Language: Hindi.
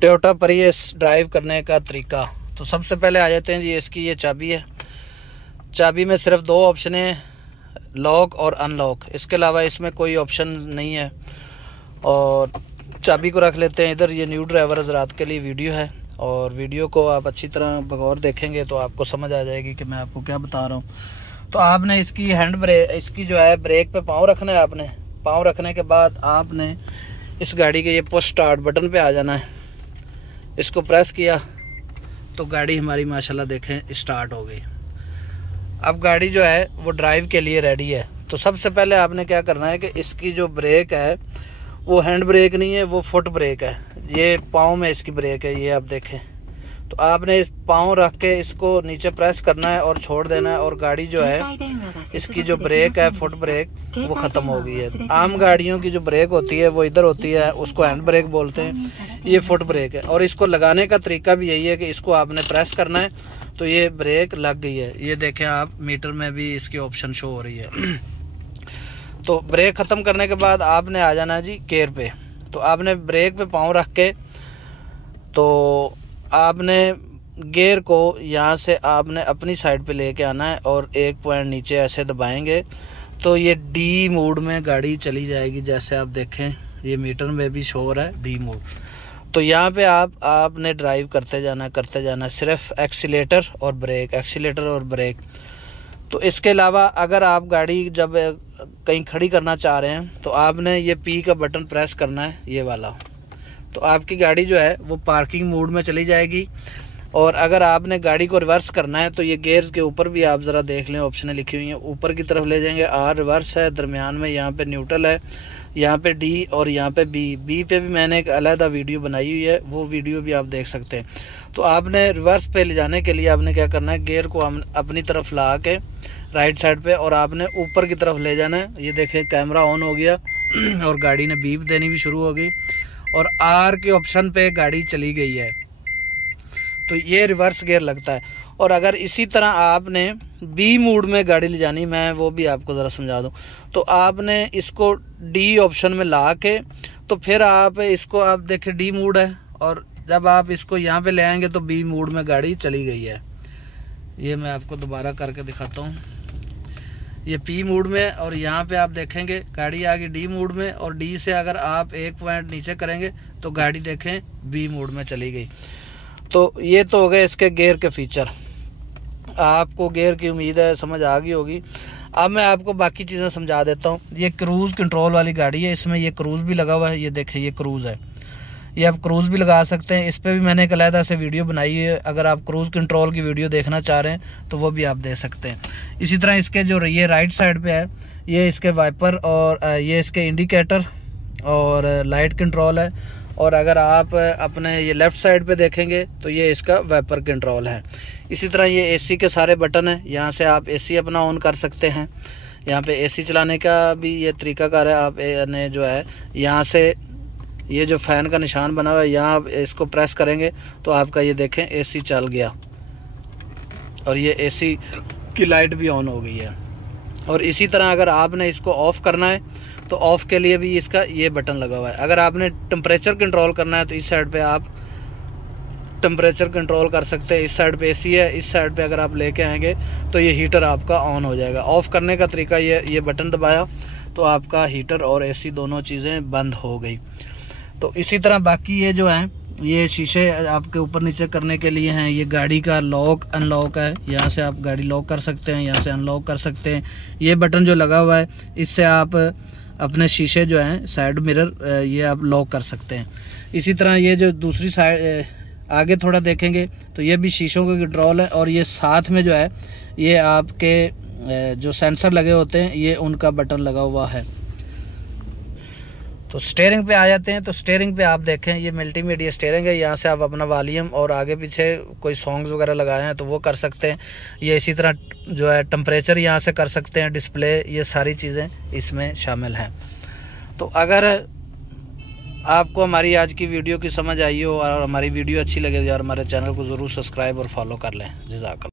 टोयोटा प्रियस ड्राइव करने का तरीका। तो सबसे पहले आ जाते हैं जी, इसकी ये चाबी है। चाबी में सिर्फ दो ऑप्शन है, लॉक और अनलॉक, इसके अलावा इसमें कोई ऑप्शन नहीं है। और चाबी को रख लेते हैं इधर। ये न्यू ड्राइवर हज़रात के लिए वीडियो है, और वीडियो को आप अच्छी तरह बगौर देखेंगे तो आपको समझ आ जाएगी कि मैं आपको क्या बता रहा हूँ। तो आपने इसकी हैंड ब्रेक, इसकी जो है ब्रेक पे पाँव रखना है। आपने पाँव रखने के बाद आपने इस गाड़ी के ये पुश स्टार्ट बटन पे आ जाना है। इसको प्रेस किया तो गाड़ी हमारी माशाल्लाह देखें स्टार्ट हो गई। अब गाड़ी जो है वो ड्राइव के लिए रेडी है। तो सबसे पहले आपने क्या करना है कि इसकी जो ब्रेक है वो हैंड ब्रेक नहीं है, वो फुट ब्रेक है। ये पाँव में इसकी ब्रेक है, ये आप देखें। तो आपने इस पाँव रख के इसको नीचे प्रेस करना है और छोड़ देना है, और गाड़ी जो है इसकी जो ब्रेक है फुट ब्रेक वो ख़त्म हो गई है। आम गाड़ियों की जो ब्रेक होती है वो इधर होती है, उसको हैंड ब्रेक बोलते हैं, ये फुट ब्रेक है। और इसको लगाने का तरीका भी यही है कि इसको आपने प्रेस करना है तो ये ब्रेक लग गई है। ये देखें आप, मीटर में भी इसकी ऑप्शन शो हो रही है। तो ब्रेक ख़त्म करने के बाद आपने आ जाना जी गियर पे। तो आपने ब्रेक पे पाँव रख के तो आपने गियर को यहाँ से आपने अपनी साइड पे लेके आना है, और एक पॉइंट नीचे ऐसे दबाएंगे तो ये डी मोड में गाड़ी चली जाएगी। जैसे आप देखें ये मीटर में भी शो हो रहा है डी मोड। तो यहाँ पे आपने ड्राइव करते जाना सिर्फ एक्सीलेटर और ब्रेक, एक्सीलेटर और ब्रेक। तो इसके अलावा अगर आप गाड़ी जब कहीं खड़ी करना चाह रहे हैं तो आपने ये पी का बटन प्रेस करना है, ये वाला। तो आपकी गाड़ी जो है वो पार्किंग मोड में चली जाएगी। और अगर आपने गाड़ी को रिवर्स करना है तो ये गियर्स के ऊपर भी आप ज़रा देख लें, ऑप्शनें लिखी हुई हैं। ऊपर की तरफ ले जाएंगे आर रिवर्स है, दरमियान में यहाँ पे न्यूट्रल है, यहाँ पे डी और यहाँ पे बी पे भी मैंने एक अलहदा वीडियो बनाई हुई है, वो वीडियो भी आप देख सकते हैं। तो आपने रिवर्स पे ले जाने के लिए आपने क्या करना है, गियर को अपनी तरफ ला के राइट साइड पे और आपने ऊपर की तरफ ले जाना है। ये देखें कैमरा ऑन हो गया और गाड़ी ने बीप देनी भी शुरू हो गई, और आर के ऑप्शन पे गाड़ी चली गई है। तो ये रिवर्स गियर लगता है। और अगर इसी तरह आपने बी मोड में गाड़ी ले जानी, मैं वो भी आपको ज़रा समझा दूं। तो आपने इसको डी ऑप्शन में ला के तो फिर आप इसको आप देखें डी मोड है, और जब आप इसको यहाँ पे ले आएंगे तो बी मोड में गाड़ी चली गई है। ये मैं आपको दोबारा करके दिखाता हूँ। ये पी मोड में, और यहाँ पे आप देखेंगे गाड़ी आ गई डी मोड में, और डी से अगर आप एक पॉइंट नीचे करेंगे तो गाड़ी देखें बी मोड में चली गई। तो ये तो हो गए इसके गियर के फीचर। आपको गियर की उम्मीद है समझ आ गई होगी। अब मैं आपको बाकी चीज़ें समझा देता हूँ। ये क्रूज़ कंट्रोल वाली गाड़ी है, इसमें ये क्रूज़ भी लगा हुआ है। ये देखें ये क्रूज़ है, ये आप क्रूज़ भी लगा सकते हैं। इस पर भी मैंने एक अलहदा से वीडियो बनाई है, अगर आप क्रूज़ कंट्रोल की वीडियो देखना चाह रहे हैं तो वो भी आप देख सकते हैं। इसी तरह इसके जो ये राइट साइड पे है, ये इसके वाइपर और ये इसके इंडिकेटर और लाइट कंट्रोल है। और अगर आप अपने ये लेफ़्ट साइड पे देखेंगे तो ये इसका वाइपर कंट्रोल है। इसी तरह ये एसी के सारे बटन हैं, यहाँ से आप एसी अपना ऑन कर सकते हैं। यहाँ पे एसी चलाने का भी ये तरीकाकार है। आप ने जो है यहाँ से ये जो फ़ैन का निशान बना हुआ है, यहाँ आप इसको प्रेस करेंगे तो आपका ये देखें एसी चल गया, और ये एसी की लाइट भी ऑन हो गई है। और इसी तरह अगर आपने इसको ऑफ़ करना है तो ऑफ़ के लिए भी इसका ये बटन लगा हुआ है। अगर आपने टेम्परेचर कंट्रोल करना है तो इस साइड पे आप टेम्परेचर कंट्रोल कर सकते हैं। इस साइड पे एसी है, इस साइड पे अगर आप लेके आएंगे तो ये हीटर आपका ऑन हो जाएगा। ऑफ़ करने का तरीका ये बटन दबाया तो आपका हीटर और एसी दोनों चीज़ें बंद हो गई। तो इसी तरह बाकी ये जो है ये शीशे आपके ऊपर नीचे करने के लिए हैं। ये गाड़ी का लॉक अनलॉक है, यहाँ से आप गाड़ी लॉक कर सकते हैं, यहाँ से अनलॉक कर सकते हैं। ये बटन जो लगा हुआ है इससे आप अपने शीशे जो हैं साइड मिरर ये आप लॉक कर सकते हैं। इसी तरह ये जो दूसरी साइड आगे थोड़ा देखेंगे तो ये भी शीशों का कंट्रोल है, और ये साथ में जो है ये आपके जो सेंसर लगे होते हैं ये उनका बटन लगा हुआ है। तो स्टीयरिंग पे आ जाते हैं। तो स्टीयरिंग पे आप देखें ये मल्टीमीडिया स्टीयरिंग है, यहाँ से आप अपना वॉल्यूम और आगे पीछे कोई सॉन्ग्स वगैरह लगाए हैं तो वो कर सकते हैं। ये इसी तरह जो है टेम्परेचर यहाँ से कर सकते हैं, डिस्प्ले, ये सारी चीज़ें इसमें शामिल हैं। तो अगर आपको हमारी आज की वीडियो की समझ आई हो और हमारी वीडियो अच्छी लगे तो यार हमारे चैनल को ज़रूर सब्सक्राइब और फॉलो कर लें। जज़ाकल्लाह।